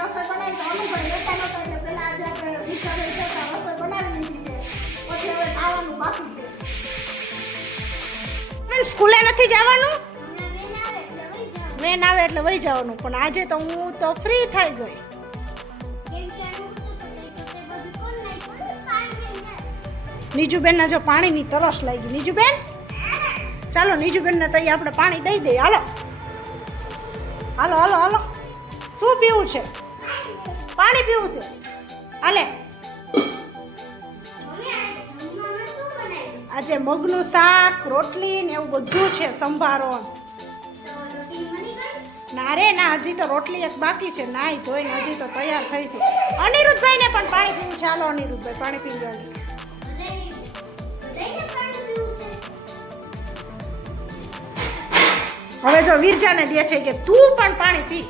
રસોઈ બનાવી તો અનુભવ લેતા નહોતા એટલે પેલા આજે આપણે વિચારે છે કે રસોઈ બનાવી લીધી છે પછી હવે ખાવાનું બાકી છે સ્કૂલે નથી જવાનું વેન આવે એટલે વહી જવાનું પણ આજે તો હું તો ફ્રી થઈ ગઈ નીજુબેન જો પાણીની તરસ લાગી નીજુબેન ચાલો નીજુબેન ને તો આપણે પાણી દઈ દઈએ હાલો હાલો હાલો હાલો શું પીવું છે પાણી પીવું છે હાલે આજે મગનું શાક રોટલી ને એવું બધું છે સંભારો ના રે ના હજી તો રોટલી એક બાકી છે નાઈ ધોઈને હજી તો તૈયાર થઈ છે અનિરુદ્ધભાઈ ને પણ પાણી પીવું છે હાલો અનિરુદ્ધભાઈ પાણી પી લો હવે જો વીરજાને દે છે કે તું પણ પાણી પી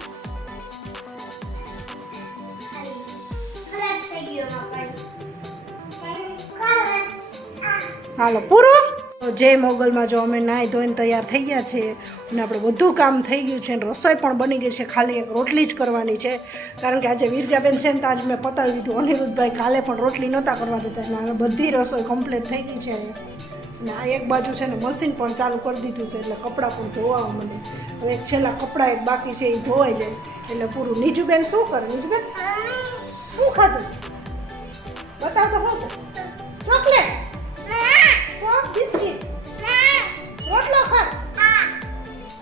હાલો પૂરું જય મોગલમાં જો અમે નાહી ધોઈને તૈયાર થઈ ગયા છે અને આપણે બધું કામ થઈ ગયું છે અને રસોઈ પણ બની ગઈ છે ખાલી એક રોટલી જ કરવાની છે કારણ કે આજે વીરજાબેન છે ને તો આજ મેં પતાવી દીધું અનિરુદ્ધભાઈ કાલે પણ રોટલી નહોતા કરવા દેતા અને બધી રસોઈ કમ્પ્લીટ થઈ ગઈ છે અને આ એક બાજુ છે ને મશીન પણ ચાલુ કરી દીધું છે એટલે કપડાં પણ ધોવા મને હવે એક છેલ્લા કપડાં એક બાકી છે એ ધોવાઈ જાય એટલે પૂરું નીજુબેન શું કરે નીજુબેન શું ખાધું બતાવ તો શું છે ચોકલેટ બિસ્કિટ રોટલો ખાસ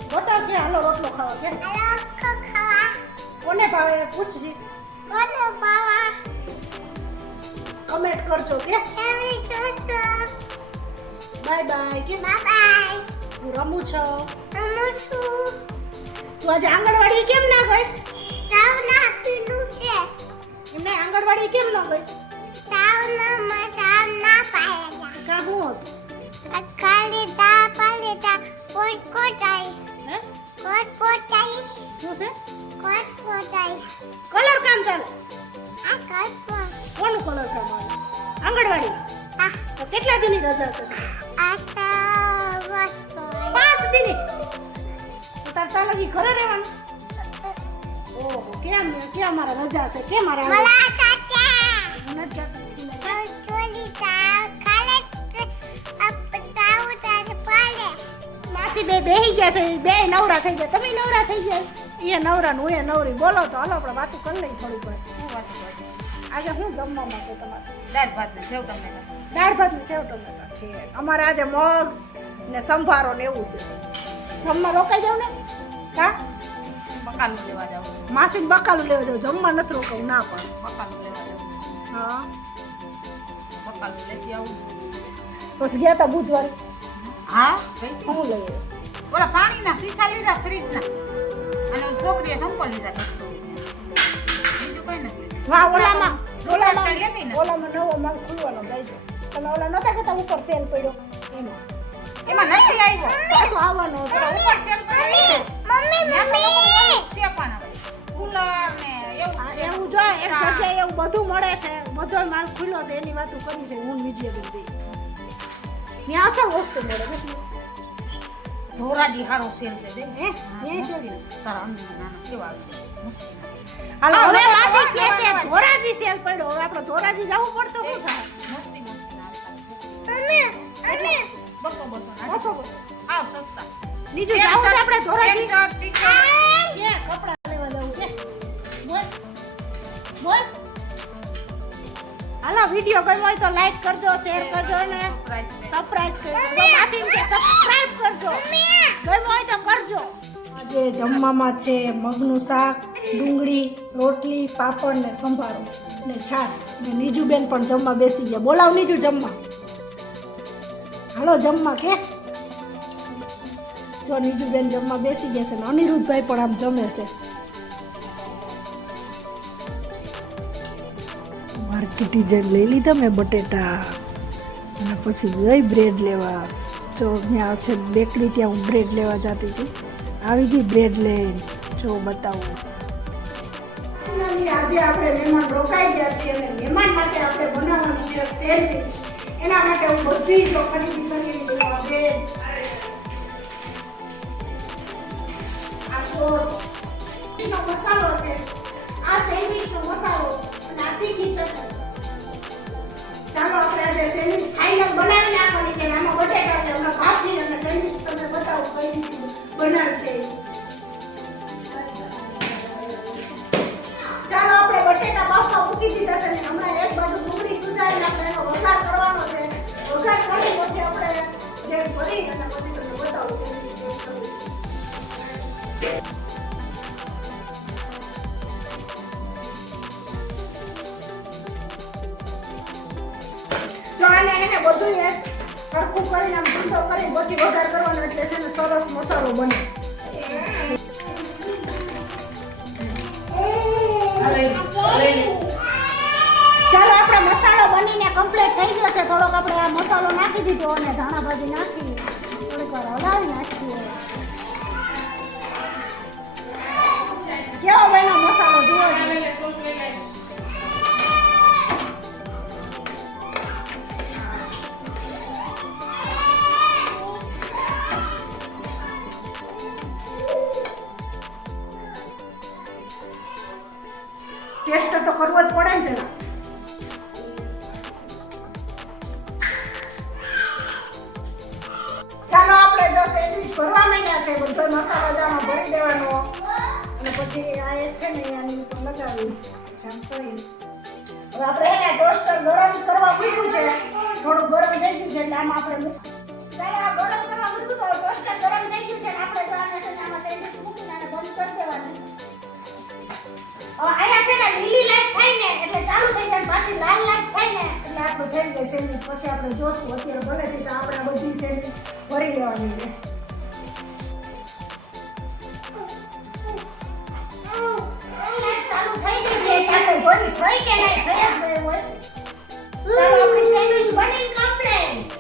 બતાવ કે હાલો રોટલો ખાવા કે કોને ભાવે પૂછજી કોને ભાવે કમેન્ટ કરજો કે બાય બાય કે બાય હું રમું છું તું આજે આંગણવાડી કેમ ના ગઈ ચાવ ના પીલું છે એમને આંગણવાડી કેમ ના ગઈ ચાવ ના મજા ના પાયા કા હું હતું ખાલી દા પાલે દા કોટ કોટાઈ હે કોટ કોટાઈ શું છે કોટ કોટાઈ કલર કામ ચાલે આ કલર કોનું કલર કામ આવે આંગણવાડી હા તો કેટલા દિનની રજા છે આશા 5 દિન તો તાર લગી ઘરે રહેવાનું ઓહો કેમ મારા રજા છે કેમ મારા મલા ચાચા મને ચોલી કા કાલે અપસાઉ તાર પાલે માસી બેહી ગયા છે બે નવરા થઈ ગયા તમે નવરા થઈ ગયા એ નવરા નું એ નવરી બોલો તો હાલો આપણે વાતો કરી લઈ થોડી વાર શું વાતો કરી આજે શું જમવામાં છે તમારે દાળ ભાત ને સેવ ટમેટા ઠીક અમારે આજે મગ ને સંભારો ને એવું છે જમવા રોકાઈ જાવ ને કા બકાલું લેવા જાવ માસીને બકાલું લેવા જાવ જમવા નથી રોકાવું ના પણ બકાલું લેવા જાવ હા બકાલું લેતી આવું પછી ગયા તા બુધવારે હા શું લઈ ઓલા પાણીના પીસા લીધા ફ્રીજના અને છોકરીએ સંપલ લીધા બીજું કઈ નથી વાહ ઓલામાં નવો માલ ખુલવાનો જાય છે તમે ઓલા નતા કહેતા ઉપર સેલ પડ્યો એમાં નથી આવ્યો પાછો આવવાનો હતો ઉપર સેલ પડ્યો મમ્મી છે પણ કુલર ને એવું જો એક જગ્યાએ એવું બધું મળે છે બધો માલ ખુલ્લો છે એની વાતો કરી છે હું બીજી બધી ત્યાં અસલ વસ્તુ મળે નથી ધોરાજી હારો સેલ છે હે તારા નાના કેવા હાલો હવે માસી કે છે ધોરાજી સેલ પડ્યો હવે આપણે ધોરાજી જવું પડશે શું થાય મસ્તી અને બસો આવ સસ્તા બીજું જાવ છે આપણે ધોરાજી કે કપડા લેવા જવું કે બોલ હાલો વિડિયો ગમ્યો હોય તો લાઈક કરજો શેર કરજો અને સબસ્ક્રાઇબ કરજો માસી કે સબસ્ક્રાઇબ કરજો ગમ્યો હોય તો કરજો આજે જમવામાં છે મગનું શાક ડુંગળી રોટલી પાપડ ને સંભારો ને છાશ ને નીજુબેન પણ જમવા બેસી ગયા બોલાવ નીજુ જમવા હાલો જમવા કે જો નીજુબેન જમવા બેસી ગયા છે ને અનિરુદ્ધભાઈ પણ આમ જમે છે માર્કેટી જે લઈ લીધા મેં બટેટા અને પછી ગઈ બ્રેડ લેવા જો ત્યાં છે બેકરી ત્યાં હું બ્રેડ લેવા જતી હતી આવી ગઈ બ્રેડ લઈને જો બતાવું આજે આપણે મહેમાન રોકાઈ ગયા છીએ અને મહેમાન માટે આપણે બનાવવાની છે સેન્ડવિચ એના માટે હું બધી જો ખરીદી કરી લીધી બ્રેડ આ સોસ નો મસાલો છે આ સેન્ડવિચનો મસાલો અને આ તીખી ચટણી. ચાલો આપણે આજે સેન્ડવિચ ફાઇનલ બનાવી નાખવાની છે. આમાં બટેટા છે. હમણાં ભાફી અને સેન્ડવિચ તમને બતાવું કઈ રીતે બનાવી છે. ચાલો આપણે બટેટા બાફવા મૂકી દીધા છે. હમણાં એક બાજુ ડુંગળી સુધારી આપણે એનો વઘાર કરવાનો છે. વઘાર કરી પછી આપણે જે ભરી અને પછી તમને બતાવું સેન્ડવિચ કેવું કરવું. જો આને એને બધું એક સરખું કરીને આમ ઠંડો કરી પછી વઘાર કરવાનો એટલે છે ને સરસ મસાલો બને. ચાલો આપણે મસાલો બનીને કમ્પ્લીટ થઈ ગયો છે. થોડોક આપણે આ મસાલો નાખી દીધો અને ધાણા ભાજી નાખી થોડીક વાર હલાવી નાખીએ. કેવો બન્યો મસાલો જુઓ તમે. ટેસ્ટ તો કરવો જ પડે ને પેલા. ચાલો આપણે જો સેન્ડવિચ ભરવા માંડ્યા છે. બધો મસાલો જામાં ભરી દેવાનો અને પછી આ એક છે ને આની ઉપર લગાવી જામ કરી. હવે આપણે એને ટોસ્ટર ગરમ કરવા મૂક્યું છે. થોડું ગરમ થઈ ગયું છે એટલે આમાં આપણે ચાલો આ ગરમ કરવા મૂક્યું તો ટોસ્ટર ગરમ થઈ ગયું છે. આપણે તો આને છે ને આમાં સેન્ડવિચ મૂકીને આને બંધ કરી દેવાનું. આયા છે ને લીલી લાઈટ થાય ને એટલે ચાલુ થઈ જાય. પાછી લાલ લાઈટ થાય ને એટલે આપણું થઈ જાય સેન્ડવિચ. પછી આપણે જોશું. અત્યારે ભલેથી તો આપણે બધી સેન્ડવિચ ભરી લેવાની છે. લાઈટ ચાલુ થઈ ગઈ છે. ચાલો ભરી થઈ કે નહીં થઈ જ ગઈ હોય. ચાલો આપણી સેન્ડવિચ બની કમ્પ્લીટ.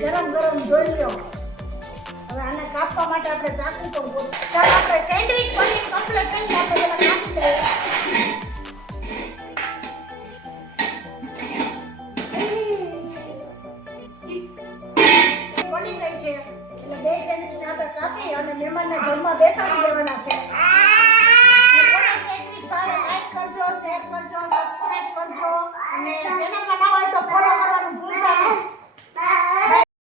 ગરમ ગરમ જોઈ લો. હવે આને કાપવા માટે આપણે ચાકુ પણ ગોળ. ચાલો આપણે સેન્ડવિચ બની કમ્પ્લીટ થઈ ગયા. આપણે પેલા કાપી લઈએ. બની ગઈ છે એટલે બે સેન્ડવિચ આપણે કાપી અને મહેમાનને ઘરમાં બેસાડી દેવાના છે. સેન્ડવિચ ભાવે લાઈક કરજો, શેર કરજો, સબસ્ક્રાઇબ કરજો અને ચેનલમાં નવા હોય તો ફોલો કરવાનું ભૂલતા નહીં.